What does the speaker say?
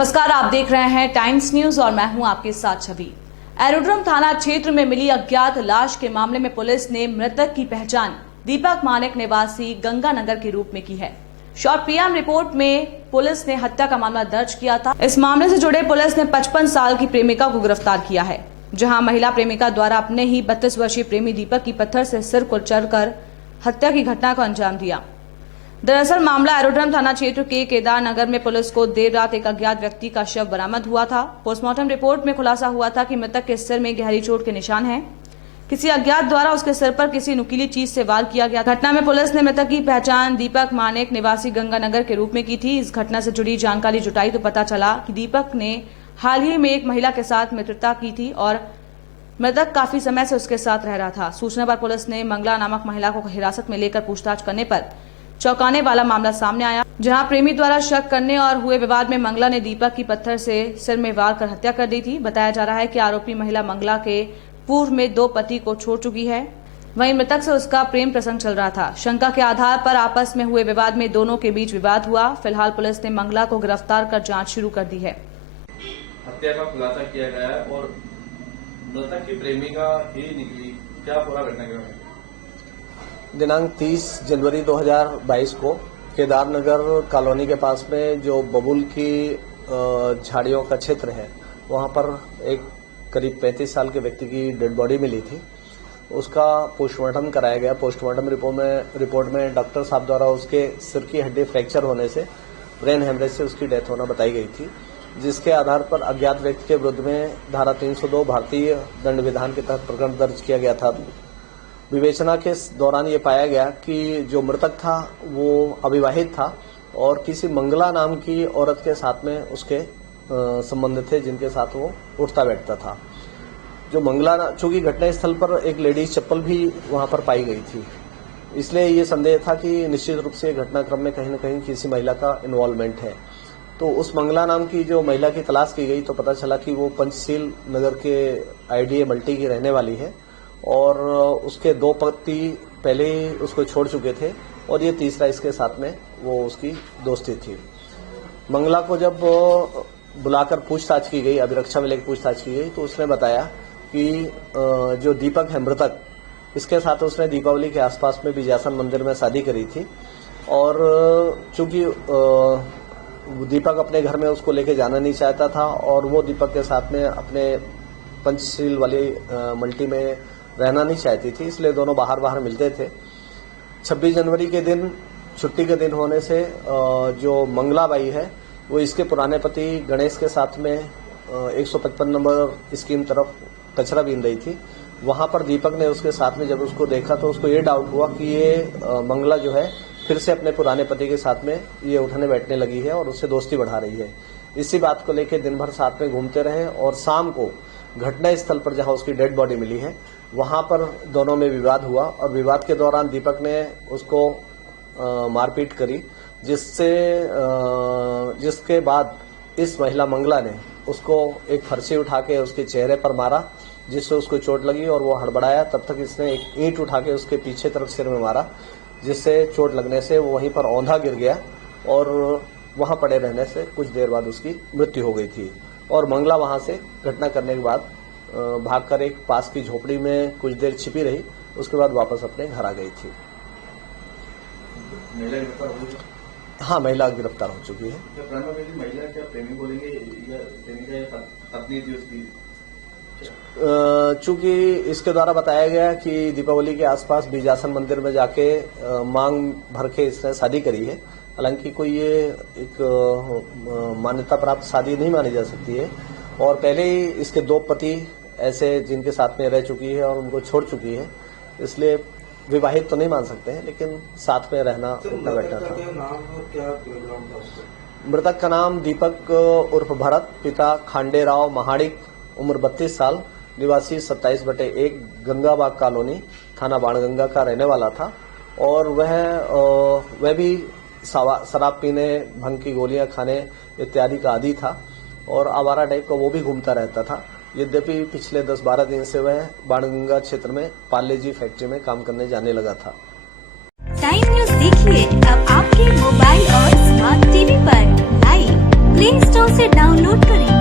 नमस्कार, आप देख रहे हैं टाइम्स न्यूज और मैं हूं आपके साथ छवि। एरोड्रम थाना क्षेत्र में मिली अज्ञात लाश के मामले में पुलिस ने मृतक की पहचान दीपक मानिक निवासी गंगानगर के रूप में की है। शॉर्ट पीएम रिपोर्ट में पुलिस ने हत्या का मामला दर्ज किया था। इस मामले से जुड़े पुलिस ने 55 साल की प्रेमिका को गिरफ्तार किया है, जहां महिला प्रेमिका द्वारा अपने ही 32 वर्षीय प्रेमी दीपक की पत्थर से सिर कुचलकर हत्या की घटना को अंजाम दिया। दरअसल मामला एरोड्रम थाना क्षेत्र के केदार नगर में पुलिस को देर रात एक अज्ञात व्यक्ति का शव बरामद हुआ था। पोस्टमार्टम रिपोर्ट में खुलासा हुआ था कि मृतक के सिर में गहरी चोट के निशान हैं। किसी अज्ञात द्वारा उसके सिर पर किसी नुकीली चीज से वार किया गया। घटना में पुलिस ने मृतक की पहचान दीपक मानिक निवासी गंगानगर के रूप में की थी। इस घटना से जुड़ी जानकारी जुटाई तो पता चला कि दीपक ने हाल ही में एक महिला के साथ मित्रता की थी और मृतक काफी समय से उसके साथ रह रहा था। सूचना पर पुलिस ने मंगला नामक महिला को हिरासत में लेकर पूछताछ करने पर चौंकाने वाला मामला सामने आया, जहां प्रेमी द्वारा शक करने और हुए विवाद में मंगला ने दीपक की पत्थर से सिर में वार कर हत्या कर दी थी। बताया जा रहा है कि आरोपी महिला मंगला के पूर्व में 2 पति को छोड़ चुकी है, वहीं मृतक से उसका प्रेम प्रसंग चल रहा था। शंका के आधार पर आपस में हुए विवाद में दोनों के बीच विवाद हुआ। फिलहाल पुलिस ने मंगला को गिरफ्तार कर जाँच शुरू कर दी है। हत्या का खुलासा किया गया है और मृतक की प्रेमिका ही निकली। क्या पूरा घटनाक्रम है? दिनांक 30 जनवरी 2022 को केदारनगर कॉलोनी के पास में जो बबुल की झाड़ियों का क्षेत्र है, वहां पर एक करीब 35 साल के व्यक्ति की डेड बॉडी मिली थी। उसका पोस्टमार्टम कराया गया। पोस्टमार्टम रिपोर्ट में डॉक्टर साहब द्वारा उसके सिर की हड्डी फ्रैक्चर होने से ब्रेन हेमरेज से उसकी डेथ होना बताई गई थी, जिसके आधार पर अज्ञात व्यक्ति के विरुद्ध में धारा 302 भारतीय दंड विधान के तहत प्रकरण दर्ज किया गया था। विवेचना के दौरान ये पाया गया कि जो मृतक था वो अविवाहित था और किसी मंगला नाम की औरत के साथ में उसके संबंध थे, जिनके साथ वो उठता बैठता था। जो मंगला, चूंकि घटनास्थल पर एक लेडीज चप्पल भी वहां पर पाई गई थी, इसलिए ये संदेह था कि निश्चित रूप से घटनाक्रम में कहीं न कहीं किसी महिला का इन्वॉल्वमेंट है। तो उस मंगला नाम की जो महिला की तलाश की गई तो पता चला कि वो पंचशील नगर के IDA मल्टी की रहने वाली है और उसके 2 पति पहले ही उसको छोड़ चुके थे और ये तीसरा इसके साथ में वो उसकी दोस्ती थी। मंगला को जब बुलाकर पूछताछ की गई, अभिरक्षा में लेकर पूछताछ की गई, तो उसने बताया कि जो दीपक है मृतक, इसके साथ उसने दीपावली के आसपास में बीजासन मंदिर में शादी करी थी और चूंकि दीपक अपने घर में उसको लेके जाना नहीं चाहता था और वो दीपक के साथ में अपने पंचशील वाली मल्टी में रहना नहीं चाहती थी, इसलिए दोनों बाहर मिलते थे। 26 जनवरी के दिन छुट्टी के दिन होने से जो मंगला बाई है वो इसके पुराने पति गणेश के साथ में 155 नंबर स्कीम तरफ कचरा बीन रही थी। वहां पर दीपक ने उसके साथ में जब उसको देखा तो उसको ये डाउट हुआ कि ये मंगला जो है फिर से अपने पुराने पति के साथ में ये उठने बैठने लगी है और उससे दोस्ती बढ़ा रही है। इसी बात को लेकर दिन भर साथ में घूमते रहे और शाम को घटना स्थल पर जहां उसकी डेड बॉडी मिली है वहां पर दोनों में विवाद हुआ और विवाद के दौरान दीपक ने उसको मारपीट करी, जिसके बाद इस महिला मंगला ने उसको एक फरसी उठा के उसके चेहरे पर मारा, जिससे उसको चोट लगी और वो हड़बड़ाया। तब तक इसने एक ईंट उठा के उसके पीछे तरफ सिर में मारा, जिससे चोट लगने से वो वहीं पर औंधा गिर गया और वहां पड़े रहने से कुछ देर बाद उसकी मृत्यु हो गई थी। और मंगला वहां से घटना करने के बाद भागकर एक पास की झोपड़ी में कुछ देर छिपी रही, उसके बाद वापस अपने घर आ गई थी। हाँ, महिला गिरफ्तार हो चुकी है। महिला क्या प्रेमी बोलेंगे या प्रेमिका या पत्नी थी उसकी? चूंकि इसके द्वारा बताया गया कि दीपावली के आसपास बीजासन मंदिर में जाके मांग भर के इसने शादी करी है। हालांकि कोई ये एक मान्यता प्राप्त शादी नहीं मानी जा सकती है और पहले ही इसके 2 पति ऐसे जिनके साथ में रह चुकी है और उनको छोड़ चुकी है, इसलिए विवाहित तो नहीं मान सकते हैं, लेकिन साथ में रहना उठना बैठना था। मृतक का नाम दीपक उर्फ भरत, पिता खांडेराव महाडिक, उम्र 32 साल, निवासी 27/1 गंगाबाग कॉलोनी, थाना बाणगंगा का रहने वाला था और वह भी शराब पीने, भंग की गोलियां खाने इत्यादि का आदी था और आवारा टाइप का वो भी घूमता रहता था। यद्यपि पिछले 10-12 दिन से वह बाणगंगा क्षेत्र में पार्ले जी फैक्ट्री में काम करने जाने लगा था। टाइम न्यूज देखिए अब आपके मोबाइल और स्मार्ट टीवी पर लाइव प्ले स्टोर से डाउनलोड करें।